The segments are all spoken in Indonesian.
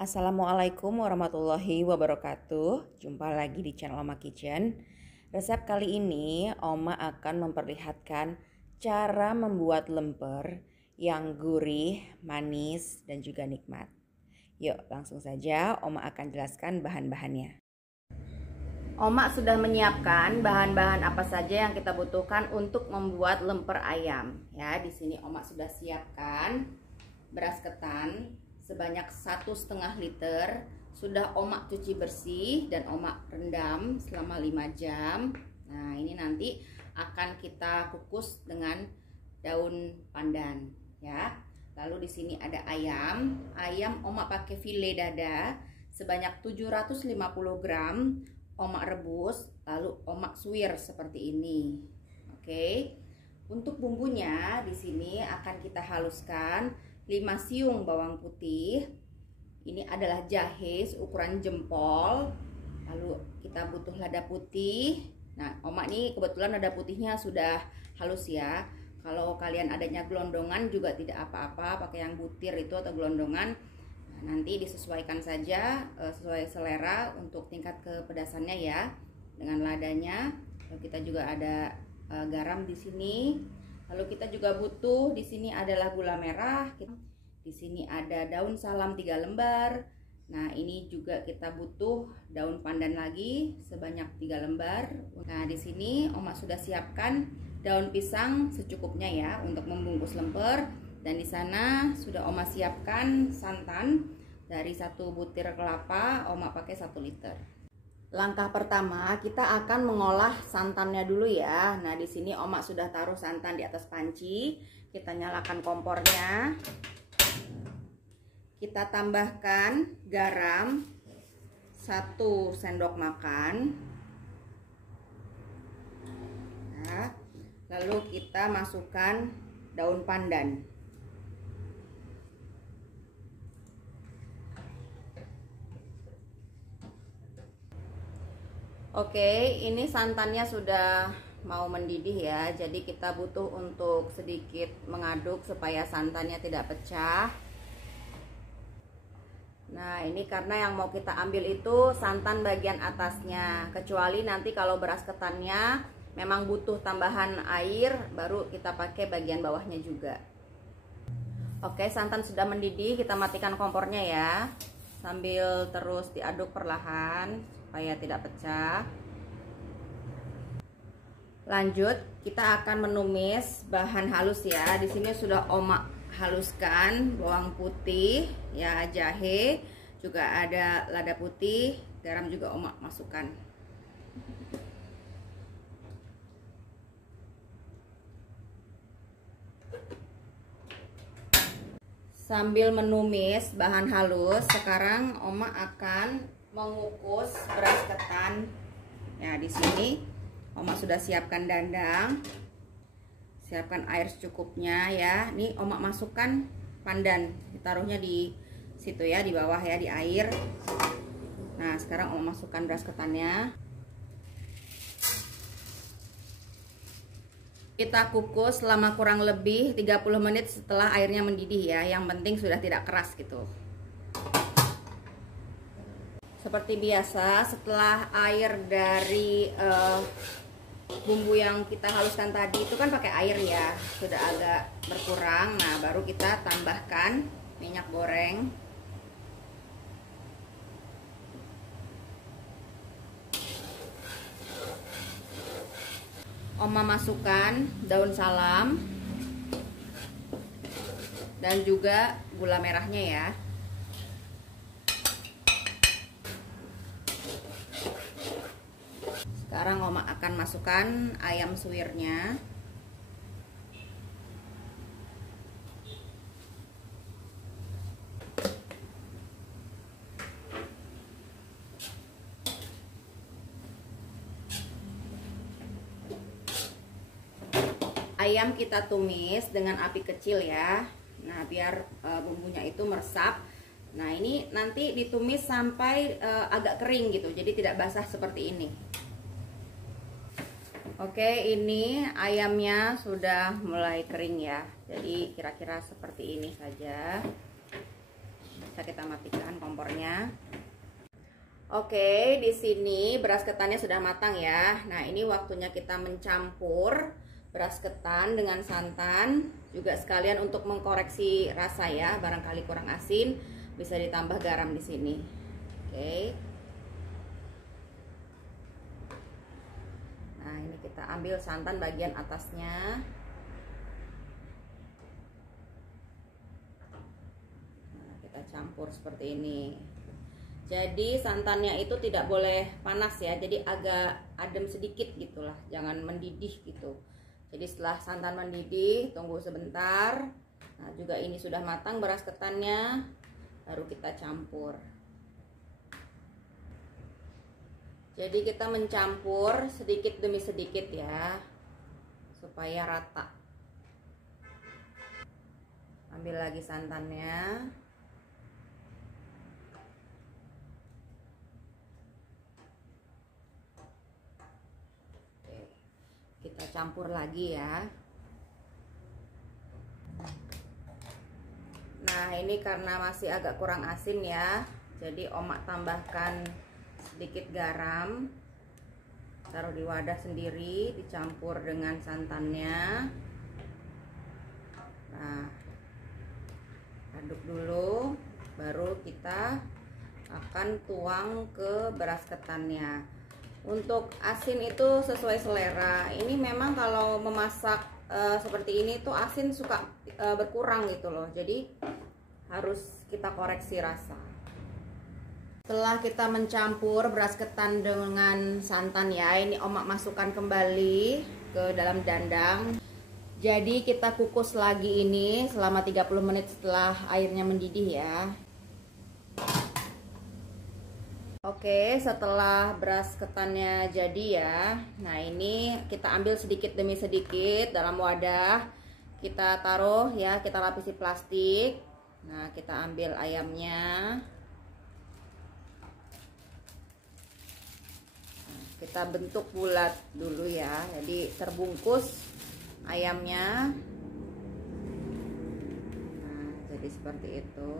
Assalamualaikum warahmatullahi wabarakatuh. Jumpa lagi di channel Oma Kitchen. Resep kali ini Oma akan memperlihatkan cara membuat lemper yang gurih, manis, dan juga nikmat. Yuk langsung saja Oma akan jelaskan bahan-bahannya. Oma sudah menyiapkan bahan-bahan apa saja yang kita butuhkan untuk membuat lemper ayam. Ya, di sini Oma sudah siapkan beras ketan sebanyak 1,5 liter. Sudah Oma cuci bersih dan Oma rendam selama 5 jam. Nah, ini nanti akan kita kukus dengan daun pandan ya. Lalu di sini ada ayam. Ayam Oma pakai file dada sebanyak 750 gram. Oma rebus, lalu Oma suwir seperti ini. Oke. Untuk bumbunya di sini akan kita haluskan 5 siung bawang putih. Ini adalah jahe ukuran jempol. Lalu kita butuh lada putih. Nah, Oma nih kebetulan lada putihnya sudah halus ya. Kalau kalian adanya gelondongan juga tidak apa-apa, pakai yang butir itu atau gelondongan. Nah, nanti disesuaikan saja sesuai selera untuk tingkat kepedasannya ya. Dengan ladanya. Lalu kita juga ada garam di sini. Lalu kita juga butuh di sini adalah gula merah. Di sini ada daun salam 3 lembar. Nah, ini juga kita butuh daun pandan lagi sebanyak 3 lembar. Nah, di sini Oma sudah siapkan daun pisang secukupnya ya untuk membungkus lemper. Dan di sana sudah Oma siapkan santan dari 1 butir kelapa. Oma pakai 1 liter. Langkah pertama kita akan mengolah santannya dulu ya. Nah, di sini Oma sudah taruh santan di atas panci. Kita nyalakan kompornya. Kita tambahkan garam 1 sendok makan. Nah, lalu kita masukkan daun pandan. Oke, ini santannya sudah mau mendidih ya. Jadi kita butuh untuk sedikit mengaduk supaya santannya tidak pecah. Nah, ini karena yang mau kita ambil itu santan bagian atasnya. Kecuali nanti kalau beras ketannya memang butuh tambahan air, baru kita pakai bagian bawahnya juga. Oke, santan sudah mendidih, kita matikan kompornya ya. Sambil terus diaduk perlahan supaya tidak pecah. Lanjut, kita akan menumis bahan halus ya. Di sini sudah Oma haluskan bawang putih, ya, jahe, juga ada lada putih, garam juga Oma masukkan. Sambil menumis bahan halus, sekarang Oma akan mengukus beras ketan. Ya, di sini Oma sudah siapkan dandang. Siapkan air secukupnya ya. Nih Oma masukkan pandan, ditaruhnya di situ ya, di bawah ya, di air. Nah, sekarang Oma masukkan beras ketannya. Kita kukus selama kurang lebih 30 menit setelah airnya mendidih ya. Yang penting sudah tidak keras gitu. Seperti biasa, setelah air dari bumbu yang kita haluskan tadi itu kan pakai air ya, sudah agak berkurang. Nah, baru kita tambahkan minyak goreng. Oma masukkan daun salam dan juga gula merahnya ya. Sekarang Oma akan masukkan ayam suwirnya. Ayam kita tumis dengan api kecil ya. Nah, biar bumbunya itu meresap. Nah, ini nanti ditumis sampai agak kering gitu. Jadi tidak basah seperti ini. Oke, ini ayamnya sudah mulai kering ya. Jadi kira-kira seperti ini saja. bisa kita matikan kompornya. Oke, di sini beras ketannya sudah matang ya. Nah, ini waktunya kita mencampur beras ketan dengan santan, juga sekalian untuk mengkoreksi rasa ya, barangkali kurang asin, bisa ditambah garam di sini. Oke. Nah, ini kita ambil santan bagian atasnya. Nah, kita campur seperti ini. Jadi santannya itu tidak boleh panas ya, jadi agak adem sedikit gitulah, jangan mendidih gitu. Jadi setelah santan mendidih, tunggu sebentar. Nah, juga ini sudah matang beras ketannya, baru kita campur. Jadi kita mencampur sedikit demi sedikit ya, supaya rata. Ambil lagi santannya. Oke, kita campur lagi ya. Nah, ini karena masih agak kurang asin ya, jadi Oma tambahkan sedikit garam, taruh di wadah sendiri, dicampur dengan santannya. Nah, aduk dulu, baru kita akan tuang ke beras ketannya. Untuk asin itu sesuai selera. Ini memang kalau memasak seperti ini tuh asin suka berkurang gitu loh, jadi harus kita koreksi rasa. Setelah kita mencampur beras ketan dengan santan ya, ini Oma masukkan kembali ke dalam dandang. Jadi kita kukus lagi ini selama 30 menit setelah airnya mendidih ya. Oke, setelah beras ketannya jadi ya. Nah, ini kita ambil sedikit demi sedikit dalam wadah. Kita taruh ya, kita lapisi plastik. Nah, kita ambil ayamnya. Kita bentuk bulat dulu ya, jadi terbungkus ayamnya. Nah, jadi seperti itu.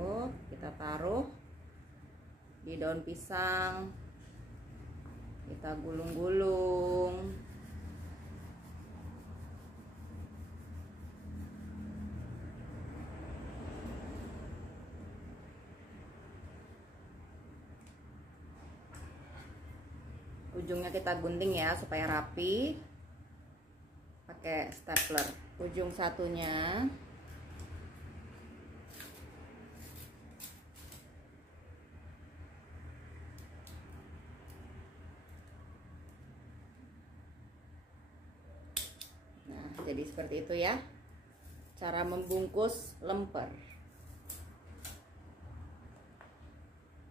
Kita taruh di daun pisang, kita gulung-gulung. Ujungnya kita gunting ya supaya rapi, pakai stapler. Ujung satunya jadi seperti itu ya cara membungkus lemper.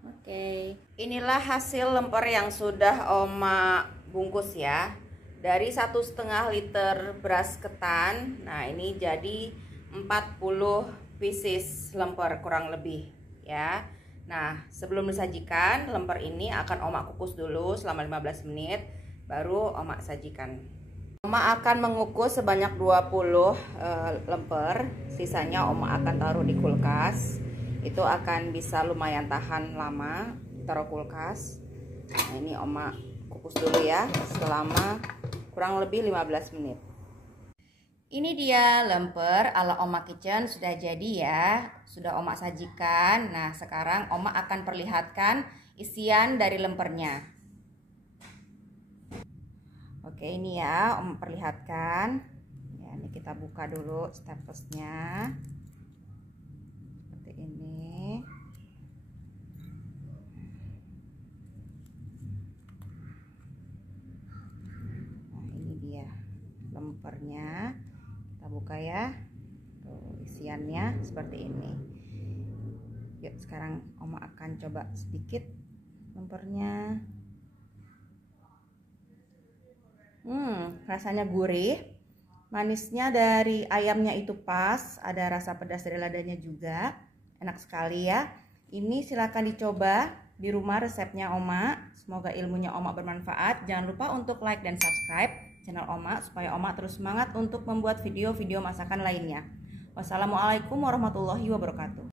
Oke, inilah hasil lemper yang sudah Oma bungkus ya, dari 1,5 liter beras ketan. Nah, ini jadi 40 pieces lemper kurang lebih ya. Nah, sebelum disajikan, lemper ini akan Oma kukus dulu selama 15 menit, baru Oma sajikan. Oma akan mengukus sebanyak 20 lemper, sisanya Oma akan taruh di kulkas. Itu akan bisa lumayan tahan lama, taruh kulkas. Nah, ini Oma kukus dulu ya selama kurang lebih 15 menit. Ini dia lemper ala Oma Kitchen sudah jadi ya, sudah Oma sajikan. Nah, sekarang Oma akan perlihatkan isian dari lempernya. Oke, ini ya Oma perlihatkan. Ya, ini kita buka dulu staplesnya. Seperti ini. Nah, ini dia lempernya. Kita buka ya. Tuh, isiannya seperti ini. Yuk, sekarang Oma akan coba sedikit lempernya. Rasanya gurih, manisnya dari ayamnya itu pas, ada rasa pedas dari ladanya juga, enak sekali ya. Ini silahkan dicoba di rumah resepnya Oma. Semoga ilmunya Oma bermanfaat. Jangan lupa untuk like dan subscribe channel Oma supaya Oma terus semangat untuk membuat video-video masakan lainnya. Wassalamualaikum warahmatullahi wabarakatuh.